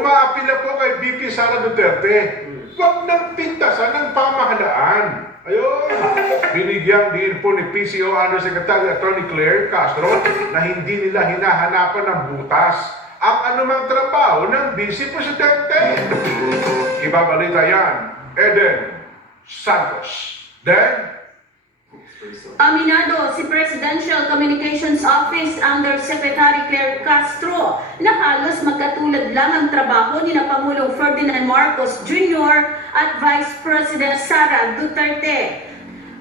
Umaapila po kay VP Sara Duterte. Huwag nang pintasan ng pamahalaan. Ayun. Binigyan din po ni PCO Undersecretary Attorney Claire Castro na hindi nila hinahanapan ng butas ang anumang trabaho ng Vice Presidente. Ibabalita yan, Eden Santos. Then, aminado si Presidential Communications Office Undersecretary Claire Castro na halos magkatulad lang ang trabaho ni Pangulong Ferdinand Marcos Jr. at Vice President Sara Duterte.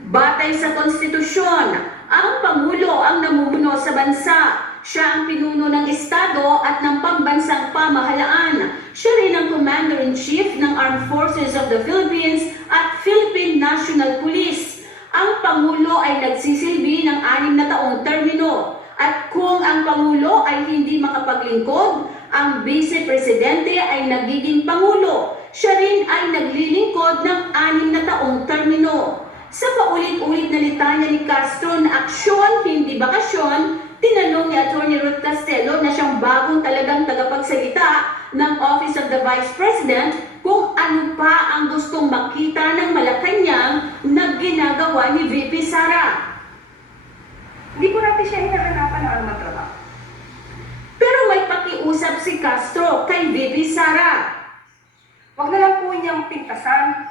Batay sa konstitusyon, ang Pangulo ang namumuno sa bansa. Siya ang pinuno ng Estado at ng pambansang pamahalaan. Siya rin ang Commander-in-Chief ng Armed Forces of the Philippines at Philippine National Police. Ang Pangulo ay nagsisilbi ng 6 na taong termino. At kung ang Pangulo ay hindi makapaglingkod, ang Vice Presidente ay nagiging Pangulo. Siya rin ay naglilingkod ng 6 na taong termino. Sa paulit-ulit na litanya ni Castro na aksyon, hindi bakasyon, tinanong ni Atty. Ruth Castello na siyang bagong talagang tagapagsalita ng Office of the Vice President kung ano pa ang gustong makita ng Malacanang na ginagawa ni VP Sara. Hindi po natin siya hinahanapan ng anumang trabaho. Pero may pakiusap si Castro kay VP Sara. Huwag na lang po niyang pintasan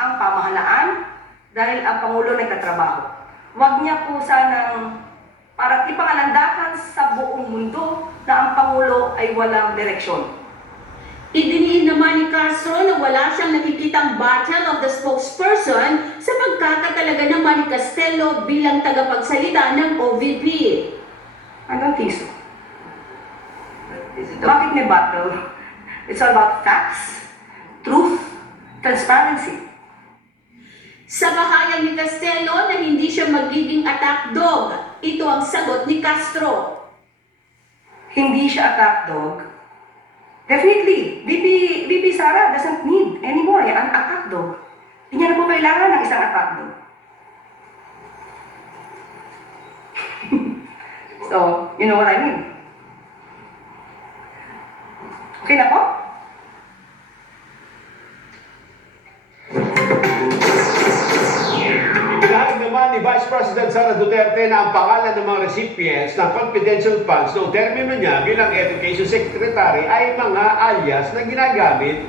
ang pamahalaan dahil ang Pangulo nagtatrabaho. Huwag niya po sanang para ipangalandakan sa buong mundo na ang Pangulo ay walang direksyon. Idiniin naman ni Castro na wala siyang nakikitang battle of the spokesperson sa pagkakatalaga naman ni Castello bilang tagapagsalita ng OVP. I don't think so. Bakit may battle? It's all about facts, truth, transparency. Sa pahayag ni Castello na hindi siya magiging attack dog, ito ang sagot ni Castro. Hindi siya attack dog. Definitely, VP Sara doesn't need anymore an attack dog. Hindi niya na po kailangan ng isang attack dog. So, you know what I mean? Okay na po? Pinahayag naman ni Vice President Sara Duterte na ang pangalan ng mga recipients ng confidential funds noong termino niya bilang Education Secretary ay mga alias na ginagamit